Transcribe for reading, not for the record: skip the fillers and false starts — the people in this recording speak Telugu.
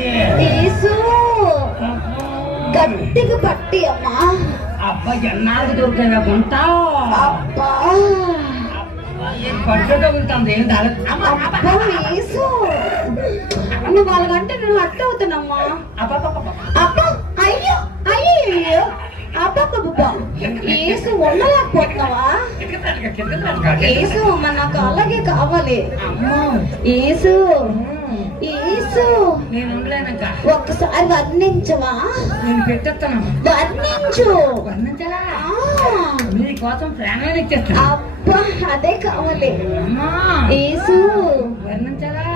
యేసు గట్టిగా పట్టి అమ్మా. అబ్బా ఎన్నాళ్ళకి దొరికేదా గుంటావు? అబ్బా పట్టు తగులుతుంది. అబ్బా యేసు నువ్వు వాళ్ళకంటే నేను హట్ అవుతానమ్మా. అబ్బా అయ్యో అయ్యో అబ్బా యేసు ఉండలేకపోతున్నావా? యేసు అమ్మ నాకు అలాగే కావాలి. యేసు యేసు నేను ఉండలేనక్క. ఒక్కసారి వర్ణించవా? నేను పెట్టేస్తాను. వర్ణించు. వర్ణించాలా? నీ కోసం ప్రాణాలు ఇచ్చేస్తాను. అబ్బా అదే కావాలి. అమ్మా యేసు వర్ణించాలా?